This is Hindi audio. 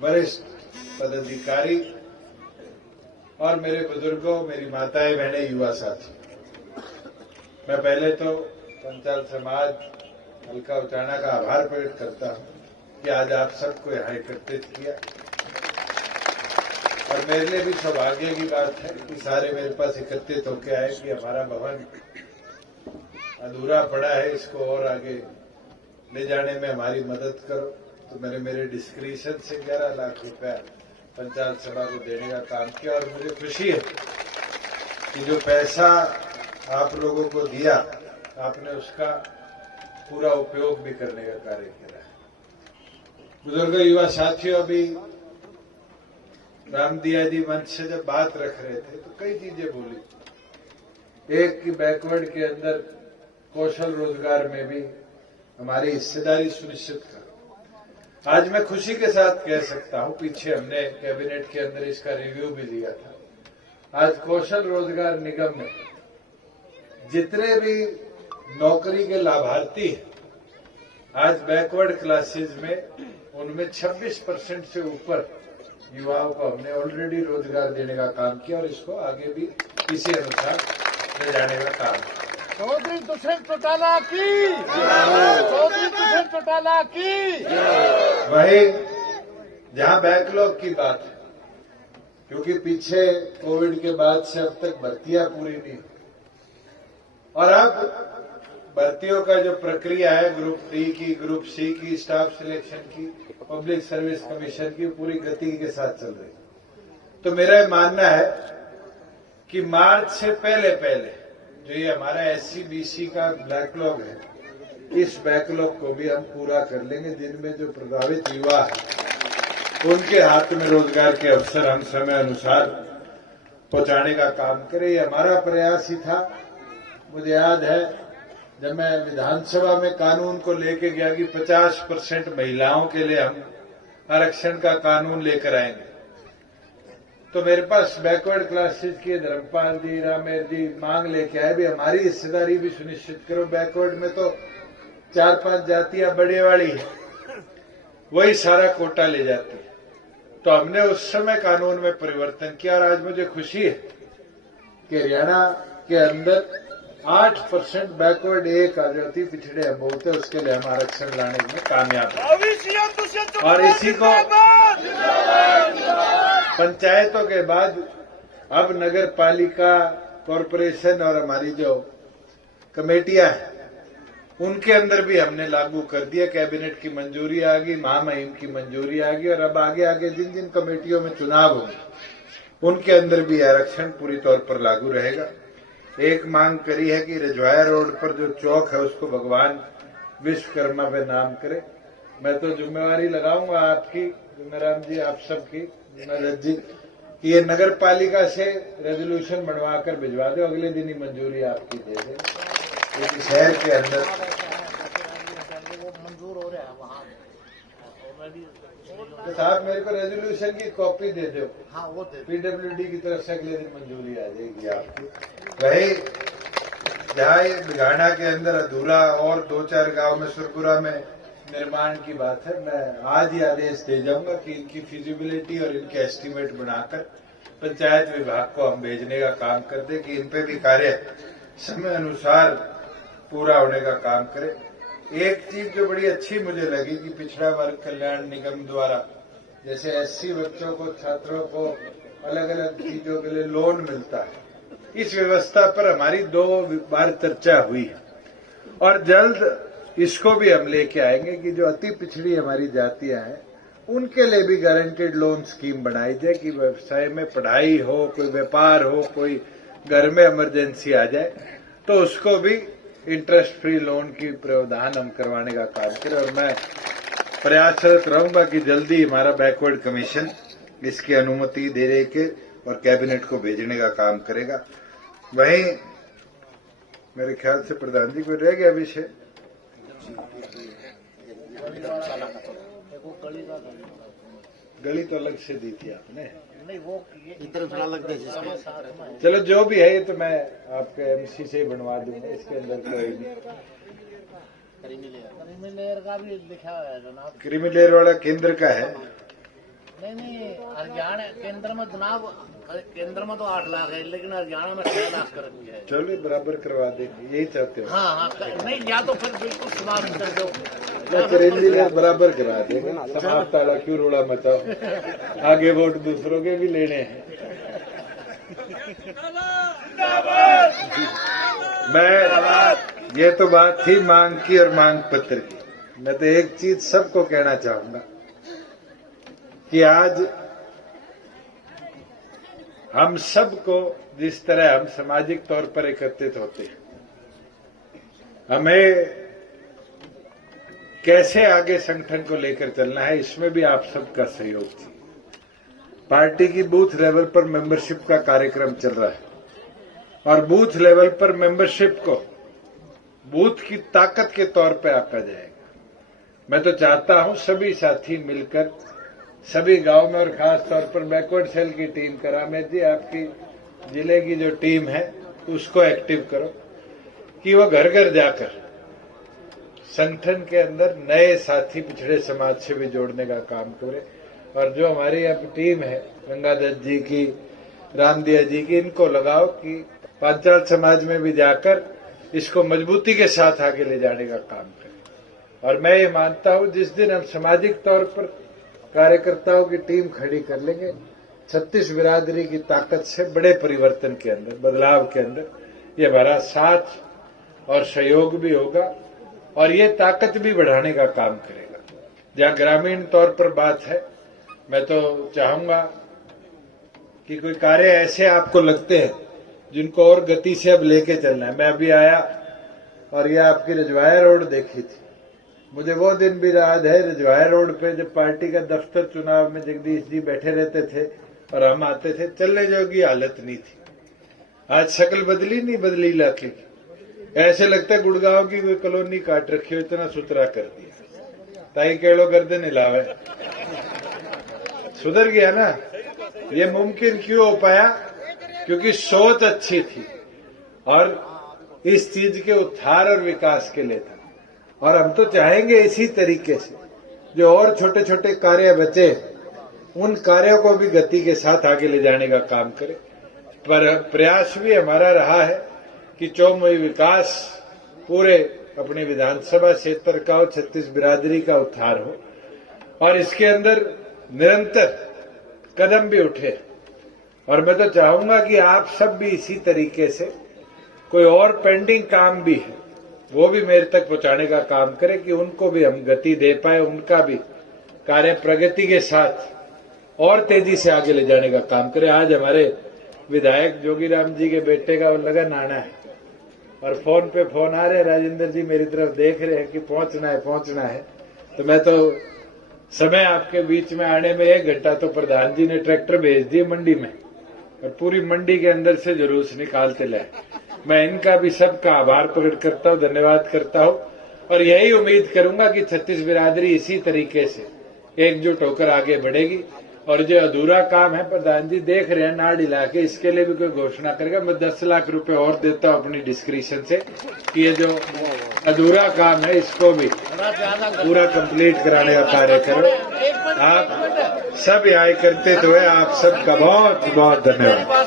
वरिष्ठ पदाधिकारी और मेरे बुजुर्गों, मेरी माताएं, बहनें, युवा साथी, मैं पहले तो पंचाल समाज हल्का उचाना का आभार प्रकट करता हूं कि आज आप सबको यहाँ एकत्रित किया। और मेरे लिए भी सौभाग्य की बात है कि सारे मेरे पास एकत्रित होकर आए कि हमारा भवन अधूरा पड़ा है, इसको और आगे ले जाने में हमारी मदद करो। तो मैंने मेरे डिस्क्रिप्शन से 11 लाख रुपया पंचायत सभा को देने का काम किया। और मुझे खुशी है कि जो पैसा आप लोगों को दिया, आपने उसका पूरा उपयोग भी करने का कार्य किया है। बुजुर्ग, युवा साथियों, अभी रामदिया जी मंच से जब बात रख रहे थे तो कई चीजें बोली। एक कि बैकवर्ड के अंदर कौशल रोजगार में भी हमारी हिस्सेदारी सुनिश्चित करो। आज मैं खुशी के साथ कह सकता हूं, पीछे हमने कैबिनेट के अंदर इसका रिव्यू भी दिया था। आज कौशल रोजगार निगम में जितने भी नौकरी के लाभार्थी हैं, आज बैकवर्ड क्लासेज में उनमें 26% से ऊपर युवाओं को हमने ऑलरेडी रोजगार देने का काम किया और इसको आगे भी इसी अनुसार ले जाने का काम किया। चौधरी दुष्यंत चौटाला की, चौधरी दुष्यंत चौटाला की। वही जहां बैकलॉग की बात है, क्योंकि पीछे कोविड के बाद से अब तक भर्तियां पूरी नहीं, और अब भर्तियों का जो प्रक्रिया है ग्रुप डी की, ग्रुप सी की, स्टाफ सिलेक्शन की, पब्लिक सर्विस कमीशन की, पूरी गति के साथ चल रही। तो मेरा मानना है कि मार्च से पहले जो ये हमारा एससी बीसी का बैकलॉग है, इस बैकलॉग को भी हम पूरा कर लेंगे, जिनमें जो प्रभावित युवा है उनके हाथ में रोजगार के अवसर हम समय अनुसार पहुंचाने का काम करें। ये हमारा प्रयास ही था। मुझे याद है जब मैं विधानसभा में कानून को लेके गया कि 50% महिलाओं के लिए हम आरक्षण का कानून लेकर आएंगे, तो मेरे पास बैकवर्ड क्लासेज के धर्मपाल जी, रामेर जी मांग लेके आए भी हमारी हिस्सेदारी भी सुनिश्चित करो। बैकवर्ड में तो 4-5 जातियां बड़े वाली है, वही सारा कोटा ले जाती है। तो हमने उस समय कानून में परिवर्तन किया और आज मुझे खुशी है कि हरियाणा के अंदर 8% बैकवर्ड एक आदिवासी पिछड़े बहुत है, उसके लिए हम आरक्षण लाने में कामयाब हैं। और इसी को पंचायतों के बाद अब नगर पालिका, कॉरपोरेशन और हमारी जो कमेटियां हैं उनके अंदर भी हमने लागू कर दिया। कैबिनेट की मंजूरी आ गई, महामहिम की मंजूरी आ गई, और अब आगे जिन जिन कमेटियों में चुनाव होंगे उनके अंदर भी आरक्षण पूरी तौर पर लागू रहेगा। एक मांग करी है कि रजवाया रोड पर जो चौक है उसको भगवान विश्वकर्मा पे नाम करे। मैं तो जिम्मेवारी लगाऊंगा आपकी, जिम्मेराम जी, आप सबकी, जिम्मेदार जी, कि ये नगर पालिका से रेजोल्यूशन बनवाकर भिजवा दो, अगले दिन ही मंजूरी आपकी दे दे, क्योंकि शहर के अंदर मंजूर हो रहा है वहाँ। तो साहब मेरे को रेजोल्यूशन की कॉपी दे दो। हाँ, वो दे। पीडब्ल्यूडी की तरफ से अगले दिन मंजूरी आ जाएगी आपकी। वही जहाँ ये बिघाना के अंदर अधूरा और 2-4 गांव में सुरपुरा में निर्माण की बात है, मैं आज ही आदेश दे जाऊंगा कि इनकी फिजिबिलिटी और इनके एस्टीमेट बनाकर पंचायत विभाग को हम भेजने का काम कर दें कि इन पे भी कार्य समय अनुसार पूरा होने का काम करें। एक चीज जो बड़ी अच्छी मुझे लगी कि पिछड़ा वर्ग कल्याण निगम द्वारा जैसे एससी बच्चों को, छात्रों को अलग अलग चीजों के लिए लोन मिलता है, इस व्यवस्था पर हमारी 2 बार चर्चा हुई है और जल्द इसको भी हम लेके आएंगे कि जो अति पिछड़ी हमारी जातियां हैं उनके लिए भी गारंटेड लोन स्कीम बनाई जाए कि व्यवसाय में पढ़ाई हो, कोई व्यापार हो, कोई घर में इमरजेंसी आ जाए तो उसको भी इंटरेस्ट फ्री लोन की प्रावधान हम करवाने का काम करें। और मैं प्रयासरत रहूंगा कि जल्दी हमारा बैकवर्ड कमीशन इसकी अनुमति दे के और कैबिनेट को भेजने का काम करेगा। वहीं मेरे ख्याल से प्रधान जी को रह गया विषय, गली तो अलग से दी थी आपने, नहीं वो इधर थोड़ा लगता है। चलो जो भी है ये तो मैं आपके एमसी से ही बनवा दूंगा, इसके अंदर कोई नहीं। क्रीमी लेयर का भी लिखा हुआ है जनाब। क्रीमी लेयर वाला केंद्र का है, नहीं हरियाणा केंद्र में चुनाव केंद्र में तो 8 लाख है लेकिन हरियाणा में 6 लाख कर दिया है। चलो बराबर करवा देंगे, यही चाहते हो। हाँ हाँ नहीं या तो फिर बिल्कुल समाप्त कर दो। मैं करेंगे या बराबर करा देंगे, समाप्त वाला क्यों रोड़ा मचाओ, आगे वोट दूसरों के भी लेने हैं। मैं ये तो बात थी मांग की और मांग पत्र की। मैं तो एक चीज सबको कहना चाहूंगा कि आज हम सबको जिस तरह हम सामाजिक तौर पर एकत्रित होते हैं, हमें कैसे आगे संगठन को लेकर चलना है, इसमें भी आप सबका सहयोग चाहिए। पार्टी की बूथ लेवल पर मेंबरशिप का कार्यक्रम चल रहा है और बूथ लेवल पर मेंबरशिप को बूथ की ताकत के तौर पर आंका जाएगा। मैं तो चाहता हूं सभी साथी मिलकर सभी गांव में और खास तौर पर बैकवर्ड सेल की टीम करामेद जी, आपकी जिले की जो टीम है उसको एक्टिव करो कि वो घर घर जाकर संगठन के अंदर नए साथी पिछड़े समाज से भी जोड़ने का काम करे। और जो हमारी अब टीम है गंगादत्त जी की, रामदिया जी की, इनको लगाओ कि पांचाल समाज में भी जाकर इसको मजबूती के साथ आगे ले जाने का काम करें। और मैं ये मानता हूं जिस दिन हम सामाजिक तौर पर कार्यकर्ताओं की टीम खड़ी कर लेंगे, 36 बिरादरी की ताकत से बड़े परिवर्तन के अंदर, बदलाव के अंदर ये हमारा साथ और सहयोग भी होगा और ये ताकत भी बढ़ाने का काम करेगा। जहां ग्रामीण तौर पर बात है, मैं तो चाहूंगा कि कोई कार्य ऐसे आपको लगते हैं जिनको और गति से अब लेके चलना है। मैं अभी आया और ये आपकी रजवाया रोड देखी थी, मुझे वो दिन भी याद है रजवाया रोड पे जब पार्टी का दफ्तर चुनाव में जगदीश जी बैठे रहते थे और हम आते थे, चलने जोगी हालत नहीं थी। आज शक्ल बदली नहीं बदली इलाके की, ऐसे लगता है गुड़गांव की कोई कॉलोनी काट रखी हो, इतना सुथरा कर दिया। ताई केड़ो गर्दन हिलावे, सुधर गया ना। ये मुमकिन क्यों हो पाया? क्योंकि सोच अच्छी थी और इस चीज के उत्थान और विकास के लिए था। और हम तो चाहेंगे इसी तरीके से जो और छोटे छोटे कार्य बचे उन कार्यों को भी गति के साथ आगे ले जाने का काम करें। पर प्रयास भी हमारा रहा है कि चौमुखी विकास पूरे अपनी विधानसभा क्षेत्र का हो, 36 बिरादरी का उत्थान हो और इसके अंदर निरंतर कदम भी उठे। और मैं तो चाहूंगा कि आप सब भी इसी तरीके से कोई और पेंडिंग काम भी है वो भी मेरे तक पहुंचाने का काम करें कि उनको भी हम गति दे पाए, उनका भी कार्य प्रगति के साथ और तेजी से आगे ले जाने का काम करें। आज हमारे विधायक जोगीराम जी के बेटे का वो लगन आना है और फोन पे फोन आ रहे, राजेंद्र जी मेरी तरफ देख रहे हैं कि पहुंचना है। तो मैं तो समय आपके बीच में आने में 1 घंटा तो प्रधान जी ने ट्रैक्टर भेज दिए मंडी में और पूरी मंडी के अंदर से जुलूस निकालते लाए। मैं इनका भी सबका आभार प्रकट करता हूं, धन्यवाद करता हूं और यही उम्मीद करूंगा कि 36 बिरादरी इसी तरीके से एकजुट होकर आगे बढ़ेगी। और जो अधूरा काम है प्रधान जी देख रहे हैं नाड़ हिला के, इसके लिए भी कोई घोषणा करेगा। मैं 10 लाख रुपए और देता हूं अपनी डिस्क्रिप्शन से कि ये जो अधूरा काम है इसको भी पूरा कंप्लीट कराने का कार्य करो। आप सब आय करते हुए आप सबका बहुत बहुत धन्यवाद।